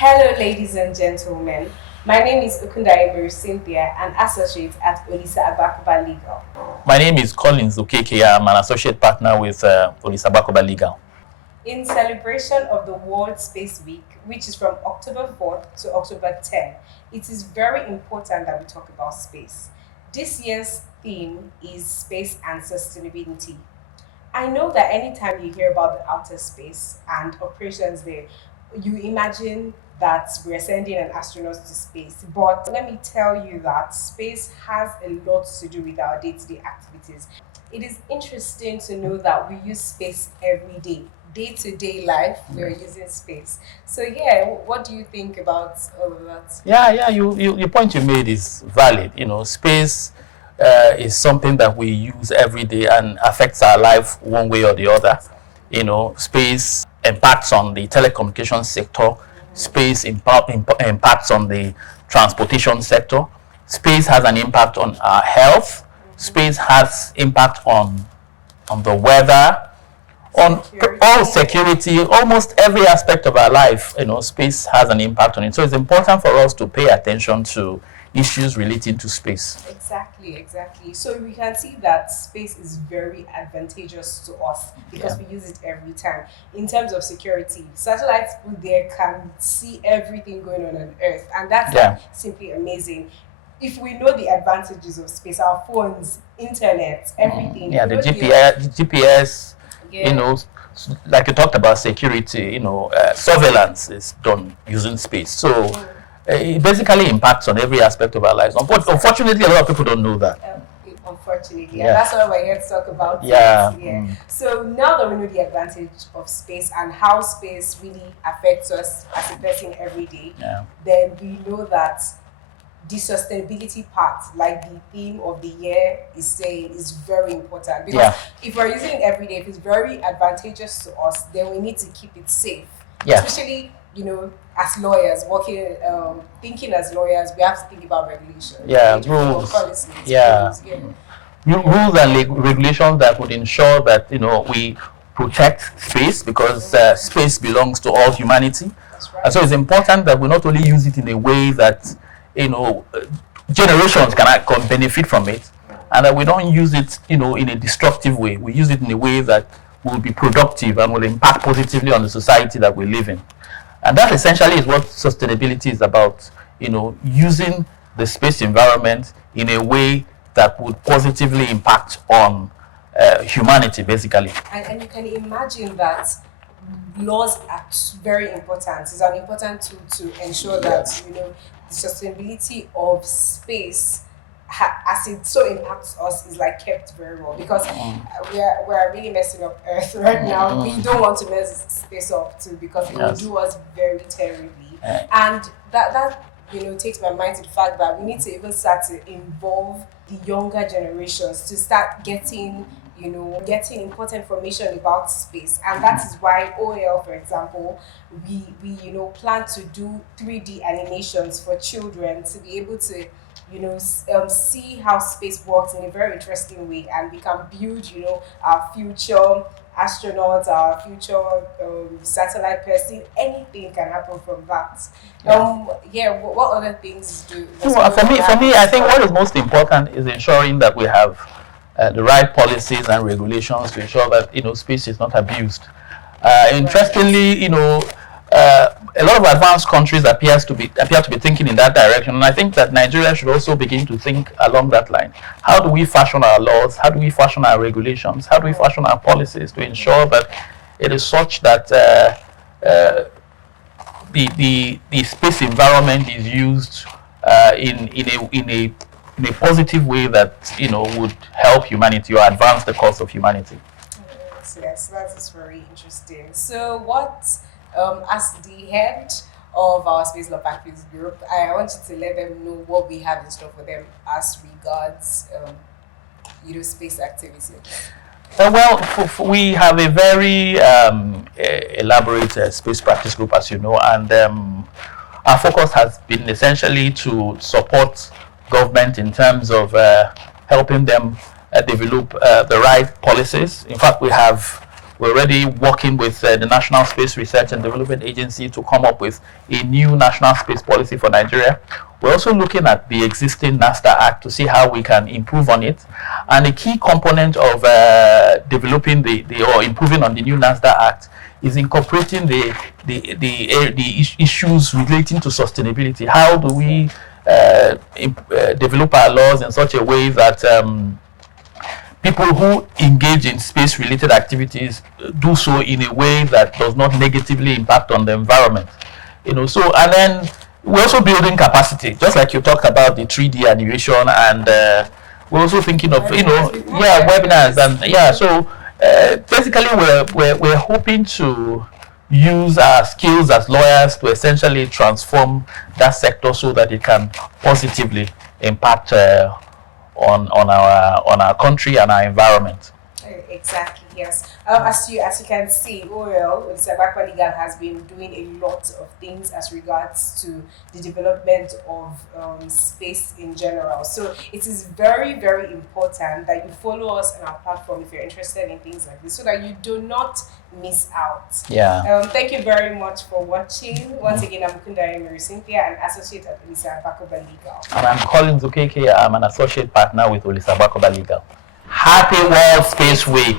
Hello, ladies and gentlemen. My name is Ukundaimeru Cynthia, an associate at Olisa Agbakoba Legal. My name is Collins Okeke. I'm an associate partner with Olisa Agbakoba Legal. In celebration of the World Space Week, which is from October 4th to October 10th, it is very important that we talk about space. This year's theme is space and sustainability. I know that anytime you hear about the outer space and operations there, you imagine that we're sending an astronaut to space. But let me tell you that space has a lot to do with our day to day activities. It is interesting to know that we use space every day. Day to day life, we're using space. So, yeah, what do you think about all of that? Yeah. Your point you made is valid. Space is something that we use every day and affects our life one way or the other. Space impacts on the telecommunications sector. Space impacts on the transportation sector. Space has an impact on our health. Space has impact on the weather, on all security, almost every aspect of our life. Space has an impact on it. So it's important for us to pay attention to issues relating to space. Exactly. So we can see that space is very advantageous to us because we use it every time. In terms of security, satellites there can see everything going on Earth, and that's simply amazing. If we know the advantages of space, our phones, internet, everything. The GPS. Like you talked about security. Surveillance is done using space. So. It basically impacts on every aspect of our lives. Unfortunately, a lot of people don't know that. Unfortunately, and that's why we're here to talk about it. So now that we know the advantage of space and how space really affects us as a person every day, then we know that the sustainability part, like the theme of the year is saying, is very important. Because if we're using it every day, if it's very advantageous to us, then we need to keep it safe. Especially, as lawyers, thinking as lawyers, we have to think about regulation. Rules. Rules and regulations that would ensure that, we protect space because space belongs to all humanity. That's right. And so it's important that we not only use it in a way that, generations can benefit from it, and that we don't use it, in a destructive way. We use it in a way that will be productive and will impact positively on the society that we live in. And that essentially is what sustainability is about, using the space environment in a way that would positively impact on humanity, basically. And you can imagine that laws are very important. It's an important tool to ensure that, the sustainability of space as it so impacts us is like kept very well because we're really messing up Earth right now. We don't want to mess space up too because it will do us very terribly. And that takes my mind to the fact that we need to even start to involve the younger generations to start getting important information about space. And that is why OAL, for example, we plan to do 3D animations for children to be able to see how space works in a very interesting way, and we can build, our future astronauts, our future satellite person. Anything can happen from that. What other things do? For me, I think what is most important is ensuring that we have the right policies and regulations to ensure that space is not abused. Interestingly, a lot of advanced countries appear to be thinking in that direction, and I think that Nigeria should also begin to think along that line. How do we fashion our laws? How do we fashion our regulations? How do we fashion our policies to ensure that it is such that the space environment is used in a positive way that would help humanity or advance the cause of humanity. Yes, that is very interesting. So what? As the head of our Space Law Practice Group, I want you to let them know what we have in store for them as regards, space activity. We have a very elaborate space practice group, as you know, and our focus has been essentially to support government in terms of helping them develop the right policies. In fact, we have We're already working with the National Space Research and Development Agency to come up with a new national space policy for Nigeria. We're also looking at the existing NASDA Act to see how we can improve on it. And a key component of developing or improving on the new NASDA Act is incorporating the issues relating to sustainability. How do we develop our laws in such a way that people who engage in space-related activities do so in a way that does not negatively impact on the environment? So, and then we're also building capacity, just like you talked about the 3D animation, and we're also thinking of webinars, and so basically we're hoping to use our skills as lawyers to essentially transform that sector so that it can positively impact on our country and our environment. Exactly, yes. As you can see, OAL, Olisa Agbakoba Legal, has been doing a lot of things as regards to the development of space in general. So it is very, very important that you follow us on our platform if you're interested in things like this, so that you do not miss out. Yeah. Thank you very much for watching. Once again, I'm Kundari Mary Cynthia, an associate at Olisa Agbakoba Legal. And I'm Collins Okeke. I'm an associate partner with Olisa Agbakoba Legal. Happy World Space Week!